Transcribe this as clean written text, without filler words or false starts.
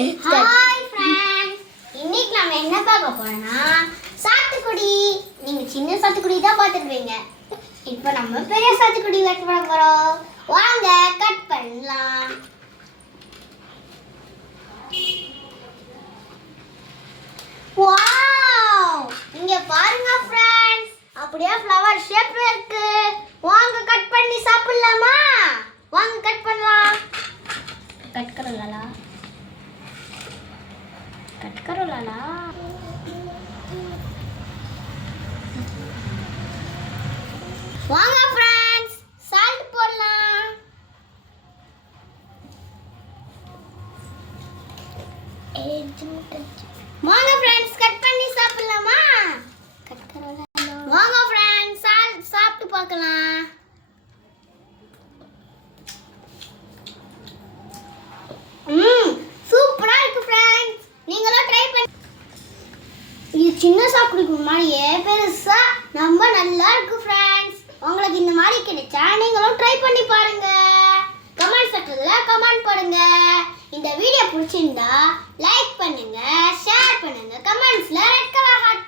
Hi friends, இன்னைக்கு நாம என்ன பார்க்க போறோம்னா சாத்துக்குடி. நீங்க சின்ன சாத்துக்குடி தான் பார்த்துருப்பீங்க. இப்போ நம்ம பெரிய சாத்துக்குடி வெட்ட போறோம். வாங்க கட் பண்ணலாம். வாவ், இங்க பாருங்க ஃப்ரெண்ட்ஸ், அப்படியே ஃப்ளவர் ஷேப்ல இருக்கு. வாங்க கட் பண்ணி சாப்பிடலாமா? வாங்க கட் பண்ணலாம். कट करो लाला, कट करो लाला. வாங்க फ्रेंड्स, சால்ட் போடலாம். வாங்க फ्रेंड्स, கட் பண்ணி சாப்பிடலாமா? कट करो लाला. வாங்க फ्रेंड्स, சால்ட் சாப்பிட்டு பார்க்கலாம். சூப்பரா இருக்கு फ्रेंड्स, நீங்களும் ட்ரை பண்ணி. இது சின்ன சாக்குடிக்கு மாதிரியே பெருசா ரொம்ப நல்லா இருக்கு फ्रेंड्स. உங்களுக்கு இந்த மாதிரி கிடைச்சா நீங்களும் ட்ரை பண்ணி பாருங்க. கமெண்ட் செக்ஷன்ல கமெண்ட் பண்ணுங்க. இந்த வீடியோ பிடிச்சிருந்தா லைக் பண்ணுங்க, ஷேர் பண்ணுங்க, கமெண்ட்ஸ்ல ரெட் கலர் ஹார்ட்